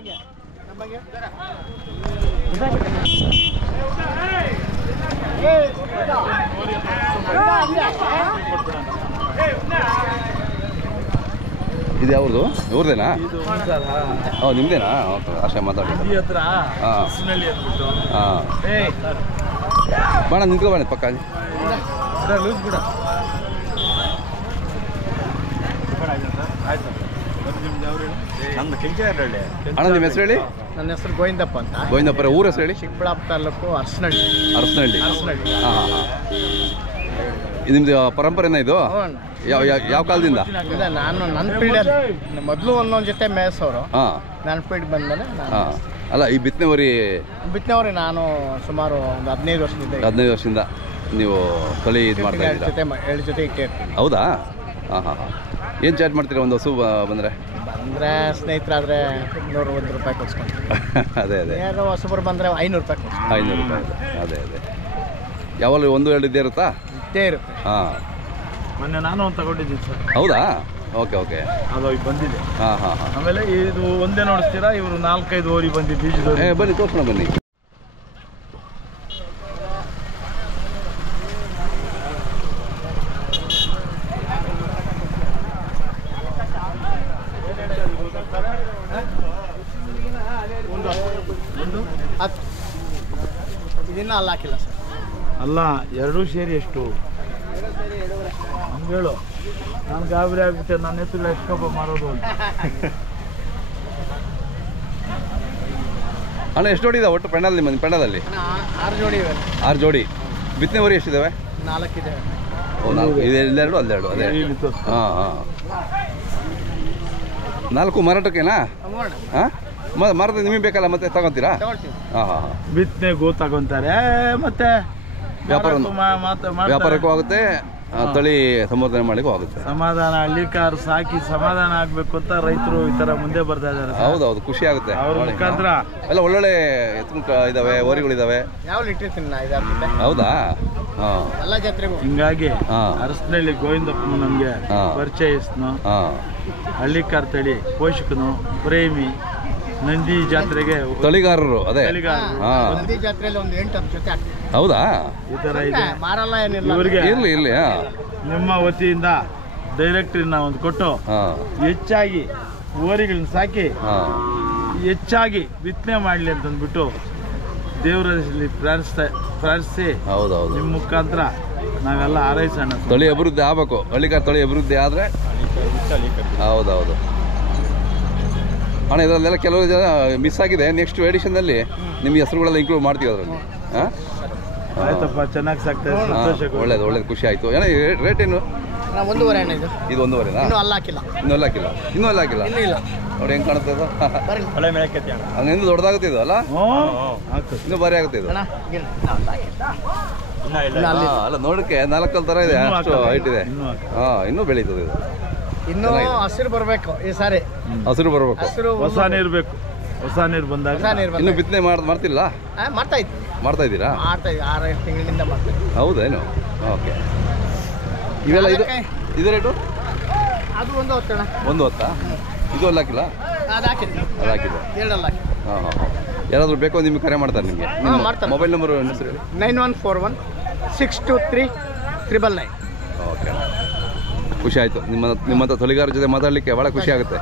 ಇದು ಯಾವ್ದು ಇವ್ರದೇನಾ? ಹೌದು ನಿಮ್ದೇನಾ? ಅಷ್ಟೇ ಮಾತಾಡಿ. ಹಾಂ ಬೇಡ ನಿಂತ್ಕೊ ಬೇಡ ಪಕ್ಕ ಅಣ್ಣ ನಿಮ್ಮ ಹೆಸರು ಹೇಳಿ. ನನ್ನ ಹೆಸರು ಗೋವಿಂದಪ್ಪ ಅಂತ. ಗೋವಿಂದಪ್ಪರ ಊರ ಹೆಸರು ಹೇಳಿ. ಚಿಕ್ಕಬಳ್ಳಾಪುರ ತಾಲೂಕು ಅರಸನಹಳ್ಳಿ. ಅರಸನಹಳ್ಳಿ. ಹಾಂ ಹಾಂ. ಇದು ನಿಮ್ದು ಪರಂಪರೆನ ಇದು? ಯಾವ ಕಾಲದಿಂದ? ಇಲ್ಲ ನಾನು ನನ್ನ ಪೀಳಿಯಲ್ಲಿ ಮೊದಲು ಒಂದೊಂದು ಜೊತೆ ಮೇಯಿಸೋರು. ಹಾಂ ನನ್ನ ಪೀಳಿಗೆ ಬಂದಮೇಲೆ ಹಾಂ. ಅಲ್ಲ ಈ ಬಿತ್ತನೆವರಿ ನಾನು ಸುಮಾರು ಒಂದು 15 ವರ್ಷದಿಂದ 15 ವರ್ಷದಿಂದ ನೀವು ತಳಿ ಇದು ಮಾಡ್ತಾ ಇದ್ದೀರಾ? 7 ಜೊತೆ ಇಟ್ಟೇ ಇರ್ತೀನಿ. ಹೌದಾ? ಹಾಂ ಹಾಂ ಹಾಂ. ಏನು ಚಾರ್ಜ್ ಮಾಡ್ತೀರಾ ಒಂದು ಹಸು ಬಂದರೆ? ಸ್ನೇಹಿತರಾದರೆ 101 ರೂಪಾಯಿ ಕೊಡ್ಸ್ಕೊಂಡು. ಅದೇ ಯಾರು ಹೊಸಬರು ಬಂದರೆ 500 ರೂಪಾಯಿ ಕೊಡ್ಸ್ಕೊಂಡು. 500 ರೂಪಾಯಿ. ಅದೇ ಯಾವಾಗಲೂ 1-2 ಇದ್ದೇ ಇರುತ್ತಾ? ಇದ್ದೇ ಇರುತ್ತೆ. ಹಾಂ ಮೊನ್ನೆ ನಾನು ಒಂದು ತಗೊಂಡಿದ್ದೀನಿ ಸರ್. ಹೌದಾ? ಓಕೆ ಅದು ಬಂದಿದೆ. ಹಾಂ ಹಾಂ ಹಾಂ. ಆಮೇಲೆ ಇದು ಒಂದೇ ನೋಡಿಸ್ತೀರಾ, ಇವರು 4-5 ಓರಿ ಬಂದಿದ್ದು ಬೀಜದವ್ರು. ಬನ್ನಿ ತೋರಿಸೋಣ ಬನ್ನಿ. ಇದನ್ನ ಅಲ್ಲ ಹಾಕಿಲ್ಲ ಸರ್. ಅಲ್ಲ, 2 ಸೇರಿ ಎಷ್ಟು ಹಂಗೆ ಹೇಳು. ನಾನು ಗಾಬರಿ ಆಗ್ಬಿಟ್ಟೆ, ನನ್ನ ಹೆಸರು ಎಷ್ಟೊಬ್ಬ ಮಾರೋದು ಅಂತ. ಅಣ್ಣ ಎಷ್ಟು ಜೋಡಿ ಇದಾವೆ ಒಟ್ಟು ಪೆಂಡಲ್ ನಿಮ್ಮ ಪೆಂಡಲಲ್ಲಿ? 6 ಜೋಡಿ ಇವೆ. 6 ಜೋಡಿ. ಬಿತ್ತನೆವರಿ ಎಷ್ಟಿದ್ದಾವೆ? 4 ಇದೆ. ಓ 4. ಇದೆರಡು ಅಲ್ಲೆರಡು. ಅದೇ ಹಾಂ ಹಾಂ. 4 ಮಾರಾಟಕ್ಕೇನಾ? ಹಾಂ ಮಾರಾಟ ನಿಮಗೆ ಬೇಕಲ್ಲ ಮತ್ತೆ ತಗೊತೀರಾ? ಹಾಂ ಹಾಂ ಹಾಂ. ಬಿತ್ತನೆ ಗೋ ತಗೊಂತಾರೆ, ಮತ್ತೆ ವ್ಯಾಪಾರಕ್ಕೂ ಆಗುತ್ತೆ, ತಳಿ ಸಂವರ್ಧನೆ ಮಾಡಲಿಕ್ಕೂ ಆಗುತ್ತೆ. ಸಮಾಧಾನ ಹಳ್ಳಿಕಾರ್ ಸಾಕಿ ಸಮಾಧಾನ ಆಗ್ಬೇಕು ಅಂತ ರೈತರು ಈ ತರ ಮುಂದೆ ಬರ್ತಾ ಇದ್ದಾರೆ. ಹೌದೌದು, ಖುಷಿ ಆಗುತ್ತೆ. ಅವ್ರ ಮುಖಾಂತರ ಎಲ್ಲ ಒಳ್ಳೊಳ್ಳೆ ಇದಾವೆ, ಓರಿಗಳಿದಾವೆ. ಹೌದಾ? ಹಾಂ. ಎಲ್ಲ ಜಾತ್ರೆಗೂ ಹಿಂಗಾಗಿ ಅರಸನಹಳ್ಳಿ ಗೋವಿಂದಪ್ಪನು ನಮ್ಗೆ ಪರಿಚಯಿಸ್ನು. ಹಳ್ಳಿಕಾರ್ ತಳಿ ಪೋಷಕನು, ಪ್ರೇಮಿ, ನಂದಿ ಜಾತ್ರೆಗೆ ತಳಿಗಾರರು. ಅದೇ ನಂದಿ ಜಾತ್ರೆಯಲ್ಲಿ ಒಂದು 8-10 ಜೊತೆ ಆಗ್ತದೆ. ಹೌದಾ? ಈ ತರ ಇದೆ. ಮಾರಲ್ಲ ಏನಿಲ್ಲ. ಇವರಿಗೆ ಇರ್ಲಿ ನಿಮ್ಮ ವತಿಯಿಂದ ಡೈರೆಕ್ಟರ್ನ ಒಂದು ಕೊಟ್ಟು ಹೆಚ್ಚಾಗಿ ಓರಿಗಳನ್ನ ಸಾಕಿ ಹೆಚ್ಚಾಗಿ ಬಿತ್ತನೆ ಮಾಡಲಿ ಅಂತಂದ್ಬಿಟ್ಟು ದೇವರಲ್ಲಿ ಪ್ರಾರ್ಥಿಸಿ ಹೌದೌದು ನಿಮ್ಮ ಮುಖಾಂತರ ನಾವೆಲ್ಲ ಹಾರೈಸೋಣ. ತಳಿ ಅಭಿವೃದ್ಧಿ ಆಗಬೇಕು. ಹಳ್ಳಿಕಾರ್ ತಳಿ ಅಭಿವೃದ್ಧಿ ಆದರೆ ಹೌದೌದು ಅಣ್ಣ. ಇದರಲ್ಲೆಲ್ಲ ಕೆಲವು ಜನ ಮಿಸ್ ಆಗಿದೆ. ನೆಕ್ಸ್ಟ್ ಎಡಿಷನ್ನಲ್ಲಿ ನಿಮ್ಮ ಹೆಸರುಗಳೆಲ್ಲ ಇನ್ಕ್ಲೂಡ್ ಮಾಡ್ತೀವಿ ಅದರಲ್ಲಿ. ಹಾಂ ಆಯ್ತಪ್ಪ, ಚೆನ್ನಾಗಿ ಸಾಕ್ತಾ ಸಂತೋಷ. ಒಳ್ಳೇದು ಖುಷಿ ಆಯಿತು. ಏನ ರೇಟ್ ಏನು? 1.5 ಅಣ್ಣ. ಇದು 1.5ನಾ? ಇನ್ನೂ ಅಲ್ಲ ಹಾಕಿಲ್ಲ. ಇನ್ನೂ ಎಲ್ಲ ಹಾಕಿಲ್ಲ. ನೋಡಿ ಹೆಂಗೆ ಕಾಣುತ್ತೆ ಅದು. ಹಂಗೆ ದೊಡ್ಡದಾಗುತ್ತೆ ಇದು ಅಲ್ಲ? ಇನ್ನೂ ಭಾರಿ ಆಗುತ್ತೆ ಇದು. ಅಲ್ಲ ನೋಡಕ್ಕೆ 4 ಥರ ಇದೆ, ಅಷ್ಟು ಹೈಟ್ ಇದೆ. ಹಾಂ ಇನ್ನೂ ಬೆಳೀತದೆ ಇದು. ಇನ್ನೂ ಹಸಿರು ಬರಬೇಕು ಈ ಸಾರಿ. ಹಸಿರು ಬರಬೇಕು, ಹೊಸ ನೀರು ಬೇಕು. ಹೊಸ ನೀರು ಬಂದಾಗ ಇನ್ನೂ ಬಿತ್ತನೆ ಮಾಡ್ತಿಲ್ಲ? ಮಾಡ್ತಾ ಇದ್ದೀರಾ? 6 ತಿಂಗಳಿಂದ ಮಾಡ್ತಾ ಇದ್ದೀವಿ. ಹೌದೇನು? ಓಕೆ. ಇವೆಲ್ಲ ಇದು ರೇಟು? ಅದು 1 ಅಣ್ಣ. 1 ಇದು ಅಲ್ಲಿ ಹಾಕಿಲ್ಲ? ಅದು ಹಾಕಿದ್ದೆ. ಅದು ಹಾಕಿದೆ. 2 ಹಾಕಿ. ಹಾಂ ಯಾರಾದರೂ ಬೇಕೋ ನಿಮ್ಗೆ ಕರೆ ಮಾಡ್ತಾರೆ ನಿಮಗೆ? ಮಾಡ್ತಾರೆ. ಮೊಬೈಲ್ ನಂಬರು ಹೆಸರು ಹೇಳಿ. 9141 623 999. ಓಕೆ. ಖುಷಿ ಆಯಿತು. ನಿಮ್ಮಂಥ ತಳಿಗಾರ ಜೊತೆ ಮಾತಾಡಲಿಕ್ಕೆ ಭಾಳ ಖುಷಿ ಆಗುತ್ತೆ.